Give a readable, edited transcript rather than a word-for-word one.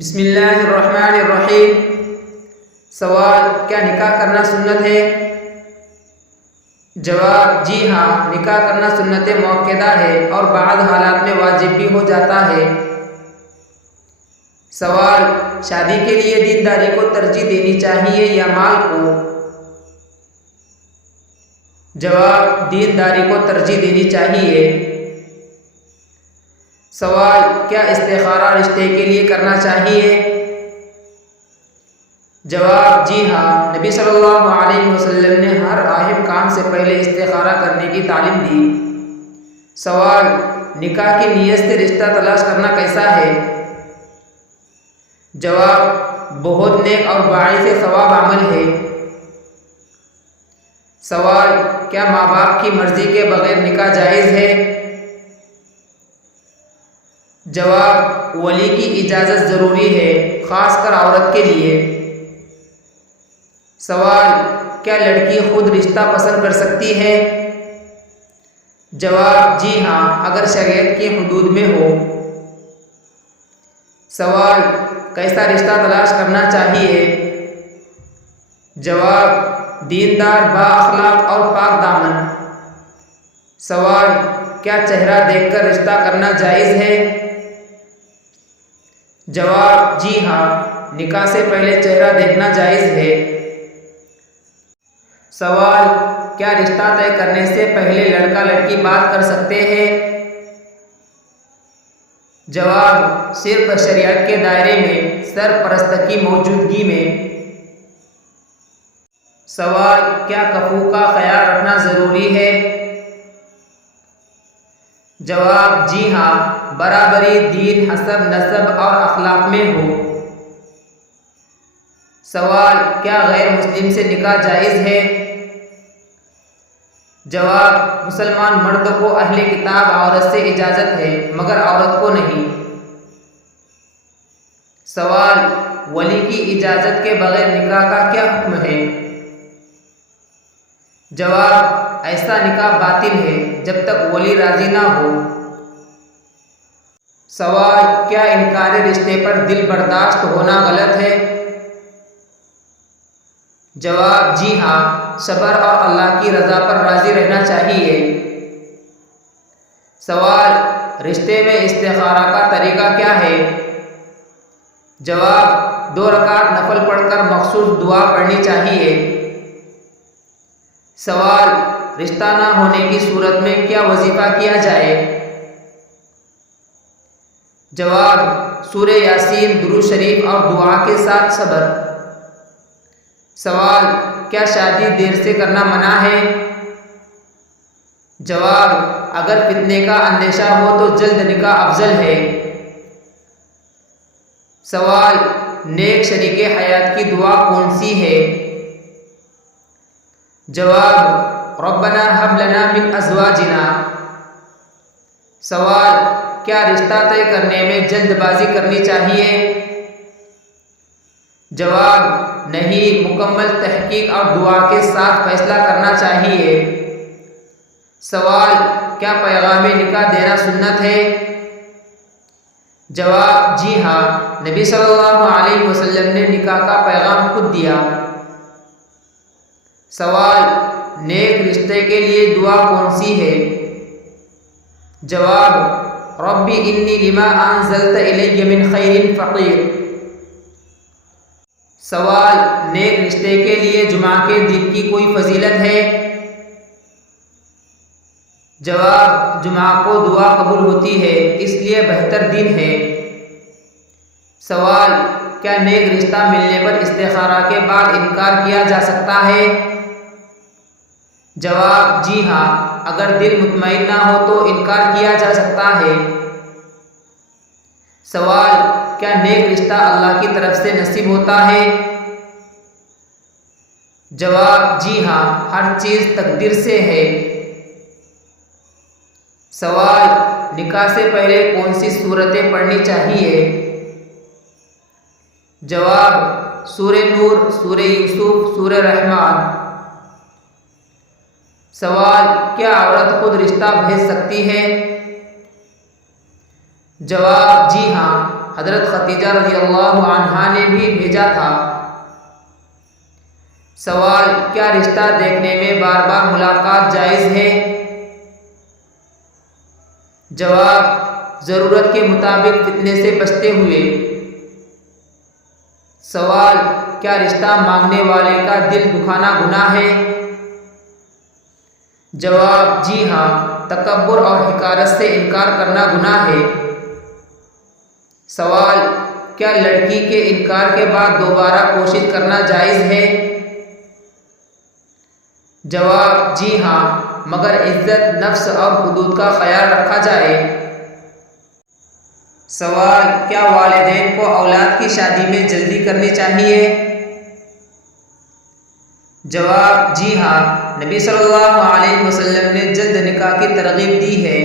بسم اللہ الرحمن الرحیم۔ سوال: کیا نکاح کرنا سنت ہے؟ جواب: جی ہاں، نکاح کرنا سنت مؤکدہ ہے اور بعض حالات میں واجب بھی ہو جاتا ہے۔ سوال: شادی کے لیے دینداری کو ترجیح دینی چاہیے یا مال کو؟ جواب: دینداری کو ترجیح دینی چاہیے۔ سوال: کیا استخارہ رشتے کے لیے کرنا چاہیے؟ جواب: جی ہاں، نبی صلی اللہ علیہ وسلم نے ہر اہم کام سے پہلے استخارہ کرنے کی تعلیم دی۔ سوال: نکاح کی نیت سے رشتہ تلاش کرنا کیسا ہے؟ جواب: بہت نیک اور باعث ثواب عمل ہے۔ سوال: کیا ماں باپ کی مرضی کے بغیر نکاح جائز ہے؟ جواب: ولی کی اجازت ضروری ہے، خاص کر عورت کے لیے۔ سوال: کیا لڑکی خود رشتہ پسند کر سکتی ہے؟ جواب: جی ہاں، اگر شریعت کی حدود میں ہو۔ سوال: کیسا رشتہ تلاش کرنا چاہیے؟ جواب: دیندار، با اخلاق اور پاک دامن۔ سوال: کیا چہرہ دیکھ کر رشتہ کرنا جائز ہے؟ جواب: جی ہاں، نکاح سے پہلے چہرہ دیکھنا جائز ہے۔ سوال: کیا رشتہ طے کرنے سے پہلے لڑکا لڑکی بات کر سکتے ہیں؟ جواب: صرف شریعت کے دائرے میں، سرپرست کی موجودگی میں۔ سوال: کیا کفو کا خیال رکھنا ضروری ہے؟ جواب: جی ہاں، برابری دین، حسب، نسب اور اخلاق میں ہو۔ سوال: کیا غیر مسلم سے نکاح جائز ہے؟ جواب: مسلمان مرد کو اہل کتاب عورت سے اجازت ہے، مگر عورت کو نہیں۔ سوال: ولی کی اجازت کے بغیر نکاح کا کیا حکم ہے؟ جواب: ایسا نکاح باطل ہے جب تک ولی راضی نہ ہو۔ سوال: کیا انکار رشتے پر دل برداشت ہونا غلط ہے؟ جواب: جی ہاں، صبر اور اللہ کی رضا پر راضی رہنا چاہیے۔ سوال: رشتے میں استخارہ کا طریقہ کیا ہے؟ جواب: 2 رکعت نفل پڑھ کر مخصوص دعا پڑھنی چاہیے۔ سوال: رشتہ نہ ہونے کی صورت میں کیا وظیفہ کیا جائے؟ جواب: سورہ یاسین، درود شریف اور دعا کے ساتھ صبر۔ سوال: کیا شادی دیر سے کرنا منع ہے؟ جواب: اگر فتنے کا اندیشہ ہو تو جلد نکاح افضل ہے۔ سوال: نیک شریک حیات کی دعا کون سی ہے؟ جواب: ربنا ہب لنا من ازواجنا۔ سوال: کیا رشتہ طے کرنے میں جلد بازی کرنی چاہیے؟ جواب: نہیں، مکمل تحقیق اور دعا کے ساتھ فیصلہ کرنا چاہیے۔ سوال: کیا پیغام نکاح دینا سنت ہے؟ جواب: جی ہاں، نبی صلی اللہ علیہ وسلم نے نکاح کا پیغام خود دیا۔ سوال: نیک رشتے کے لیے دعا کون سی ہے؟ جواب: رب انی لما انزلت الی من خیر فقیر۔ سوال: نیک رشتے کے لیے جمعہ کے دن کی کوئی فضیلت ہے؟ جواب: جمعہ کو دعا قبول ہوتی ہے، اس لیے بہتر دن ہے۔ سوال: کیا نیک رشتہ ملنے پر استخارہ کے بعد انکار کیا جا سکتا ہے؟ جواب: جی ہاں، اگر دل مطمئن نہ ہو تو انکار کیا جا سکتا ہے۔ سوال: کیا نیک رشتہ اللہ کی طرف سے نصیب ہوتا ہے؟ جواب: جی ہاں، ہر چیز تقدیر سے ہے۔ سوال: نکاح سے پہلے کون سی سورتیں پڑھنی چاہیے؟ جواب: سورہ نور، سورہ یوسف، سورہ رحمان۔ سوال: کیا عورت خود رشتہ بھیج سکتی ہے؟ جواب: جی ہاں، حضرت خدیجہ رضی اللہ عنہا نے بھی بھیجا تھا۔ سوال: کیا رشتہ دیکھنے میں بار بار ملاقات جائز ہے؟ جواب: ضرورت کے مطابق فتنے سے بچتے ہوئے۔ سوال: کیا رشتہ مانگنے والے کا دل دکھانا گناہ ہے؟ جواب: جی ہاں، تکبر اور حقارت سے انکار کرنا گناہ ہے۔ سوال: کیا لڑکی کے انکار کے بعد دوبارہ کوشش کرنا جائز ہے؟ جواب: جی ہاں، مگر عزت نفس اور حدود کا خیال رکھا جائے۔ سوال: کیا والدین کو اولاد کی شادی میں جلدی کرنی چاہیے؟ جواب: جی ہاں، نبی صلی اللہ علیہ وسلم نے جلد نکاح کی ترغیب دی ہے۔